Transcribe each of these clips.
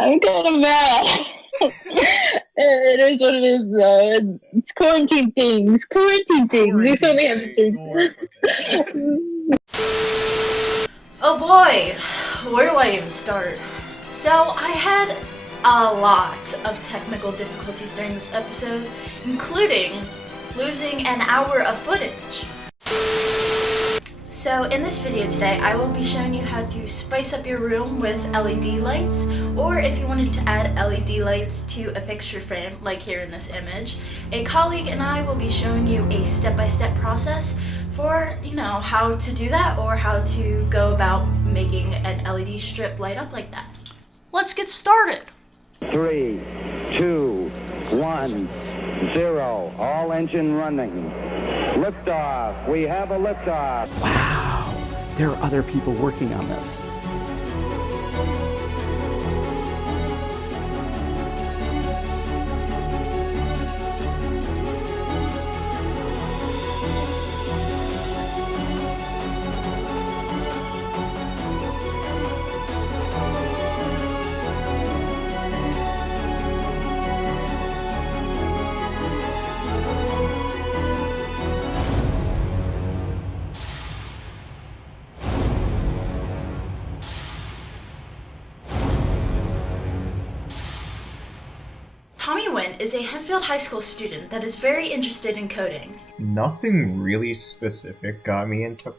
I'm kind of mad. It is what it is, though. It's quarantine things. Quarantine things. You certainly have to. Oh boy, where do I even start? So I had a lot of technical difficulties during this episode, including losing an hour of footage. So in this video today, I will be showing you how to spice up your room with LED lights, or if you wanted to add LED lights to a picture frame, like here in this image. A colleague and I will be showing you a step-by-step process for, how to do that, or how to go about making an LED strip light up like that. Let's get started! 3, 2, 1, 0. All engine running. Liftoff. We have a liftoff. Wow, there are other people working on this. Nguyen is a Hempfield High School student that is very interested in coding. Nothing really specific got me into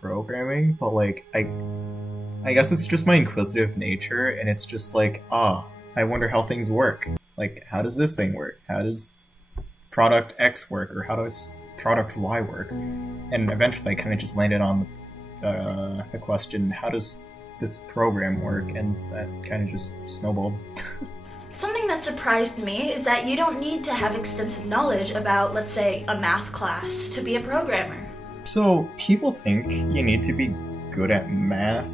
programming, but I guess it's just my inquisitive nature, and it's just I wonder how things work. Like, how does this thing work? How does product X work, or how does product Y work? And eventually I kind of just landed on the question, how does this program work? And that kind of just snowballed. Something that surprised me is that you don't need to have extensive knowledge about, let's say, a math class to be a programmer. So people think you need to be good at math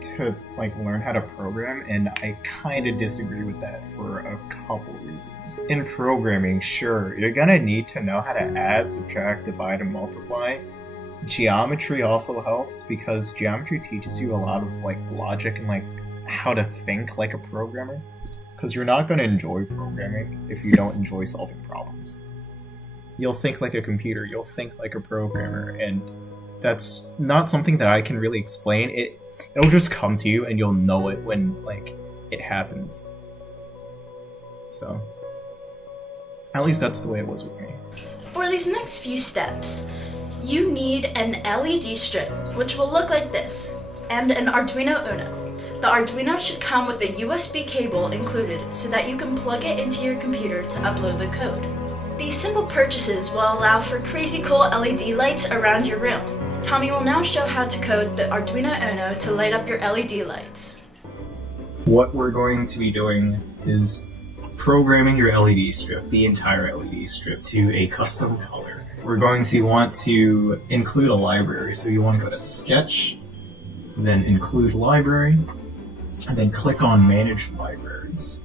to learn how to program, and I kind of disagree with that for a couple reasons. In programming, sure, you're gonna need to know how to add, subtract, divide, and multiply. Geometry also helps because geometry teaches you a lot of logic and how to think like a programmer. Because you're not going to enjoy programming if you don't enjoy solving problems. You'll think like a computer, you'll think like a programmer, and that's not something that I can really explain. It'll just come to you and you'll know it when it happens. So, at least that's the way it was with me. For these next few steps, you need an LED strip, which will look like this, and an Arduino Uno. The Arduino should come with a USB cable included so that you can plug it into your computer to upload the code. These simple purchases will allow for crazy cool LED lights around your room. Tommy will now show how to code the Arduino Uno to light up your LED lights. What we're going to be doing is programming your LED strip, the entire LED strip, to a custom color. We're going to want to include a library, so you want to go to Sketch, then include library, and then click on Manage Libraries.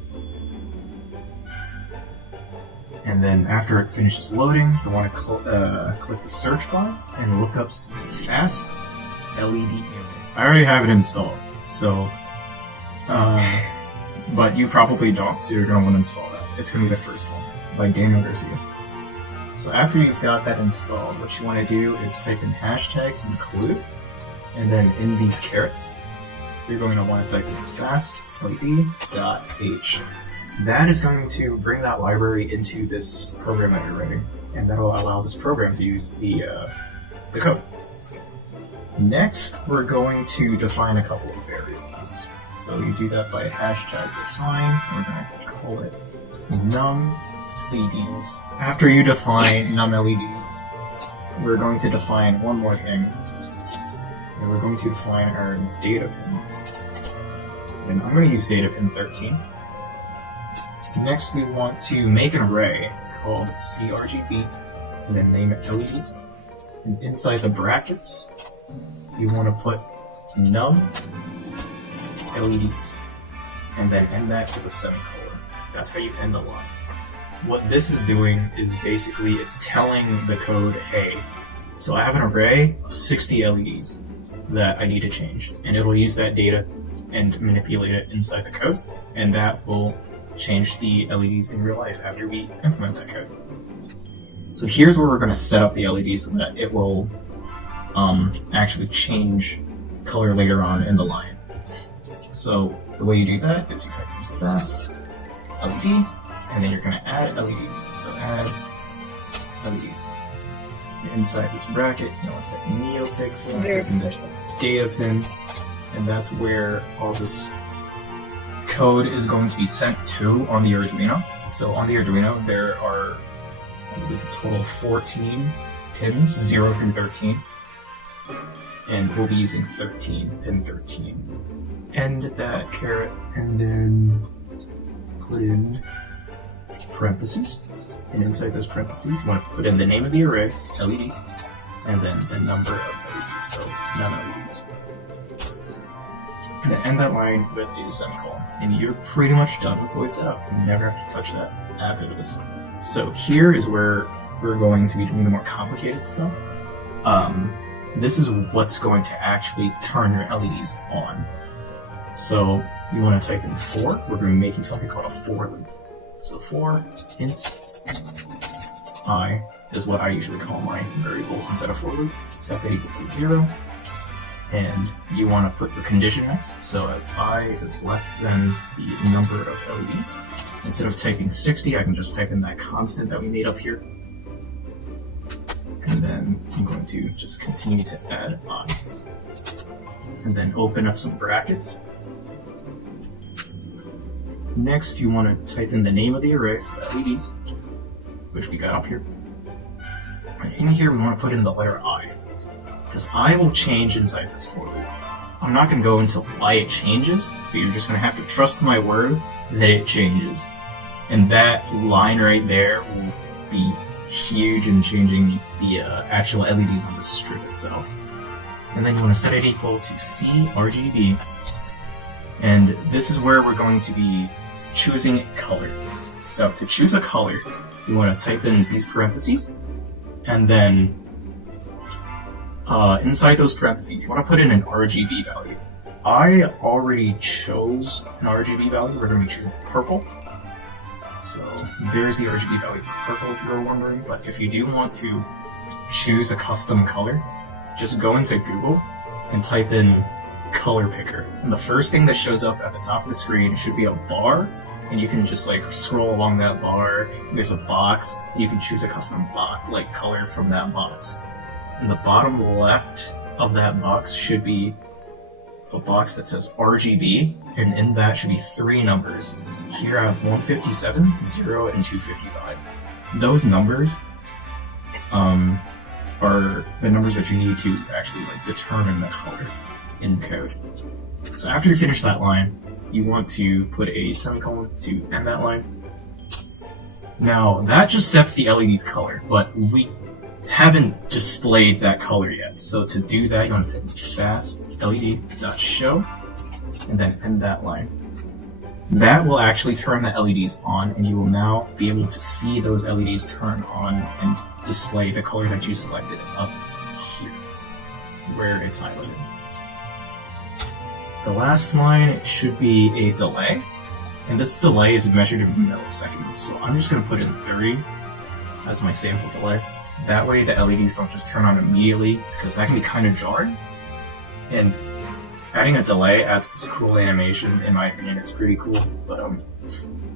And then after it finishes loading, you want to click the search bar and look up Fast LED Image. I already have it installed, so but you probably don't, so you're going to want to install that. It's going to be the first one, by Daniel Garcia. So after you've got that installed, what you want to do is type in #include, and then in these carets, you're going to want to type in fastled.h. That is going to bring that library into this program that you're writing, and that will allow this program to use the code. Next, we're going to define a couple of variables. So you do that by #define. We're going to call it num_LEDs. After you define num_LEDs, we're going to define one more thing. And we're going to define our data pin. And I'm going to use data pin 13. Next, we want to make an array called CRGB, and then name it LEDs. And inside the brackets, you want to put num LEDs, and then end that with a semicolon. That's how you end the line. What this is doing is basically it's telling the code, hey, so I have an array of 60 LEDs that I need to change, and it'll use that data and manipulate it inside the code, and that will change the LEDs in real life after we implement that code. So here's where we're going to set up the LEDs so that it will actually change color later on in the line. So the way you do that is you type in fast LED, and then you're going to add LEDs. So add LEDs. Inside this bracket, you want to type NeoPixel, and type in the data pin, and that's where all this code is going to be sent to on the Arduino. So on the Arduino, there are, I believe, a total of 14 pins, 0 through 13, and we'll be using 13, pin 13. End that caret, and then put in parentheses. And inside those parentheses, you want to put in the name of the array, LEDs, and then the number of LEDs, so non-LEDs. And then end that line with a semicolon. And you're pretty much done with the way it's set up. You never have to touch that after this one. So here is where we're going to be doing the more complicated stuff. This is what's going to actually turn your LEDs on. So you want to type in for. We're going to be making something called a for loop. So for int I is what I usually call my variables inside a for loop. Set that equal to 0. And you want to put the condition next. So as I is less than the number of LEDs, instead of typing 60, I can just type in that constant that we made up here. And then I'm going to just continue to add on. And then open up some brackets. Next, you want to type in the name of the array, so LEDs, which we got up here. And in here, we want to put in the letter I, because I will change inside this for loop. I'm not going to go into why it changes, but you're just going to have to trust my word that it changes. And that line right there will be huge in changing the actual LEDs on the strip itself. And then you want to set it equal to CRGB. And this is where we're going to be choosing color. So to choose a color, you want to type in these parentheses, and then inside those parentheses, you want to put in an RGB value. I already chose an RGB value. We're going to be choosing purple. So there's the RGB value for purple, if you were wondering. But if you do want to choose a custom color, just go into Google and type in color picker. And the first thing that shows up at the top of the screen should be a bar, and you can just like scroll along that bar. There's a box, and you can choose a custom box, like color from that box. In the bottom left of that box should be a box that says RGB, and in that should be 3 numbers. Here I have 157, 0, and 255. Those numbers are the numbers that you need to actually like determine the color in code. So after you finish that line, you want to put a semicolon to end that line. Now that just sets the LED's color, but we haven't displayed that color yet. So to do that, you want to type fast led.show and then end that line. That will actually turn the LEDs on, and you will now be able to see those LEDs turn on and display the color that you selected up here, where it's highlighted. The last line should be a delay, and this delay is measured in milliseconds. So I'm just going to put in 30 as my sample delay. That way the LEDs don't just turn on immediately, because that can be kind of jarring. And adding a delay adds this cool animation. In my opinion, it's pretty cool, but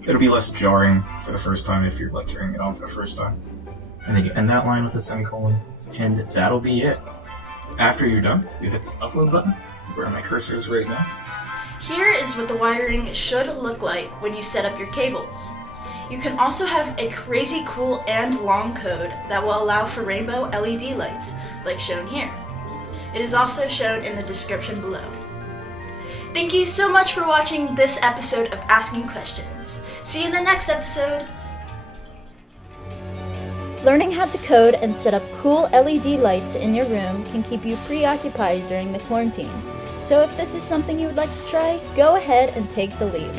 it'll be less jarring for the first time if you're like turning it on for the first time. And then you end that line with a semicolon, and that'll be it. After you're done, you hit this upload button, where my cursor is right now. Here is what the wiring should look like when you set up your cables. You can also have a crazy cool and long code that will allow for rainbow LED lights, like shown here. It is also shown in the description below. Thank you so much for watching this episode of Asking Questions. See you in the next episode! Learning how to code and set up cool LED lights in your room can keep you preoccupied during the quarantine. So if this is something you would like to try, go ahead and take the lead.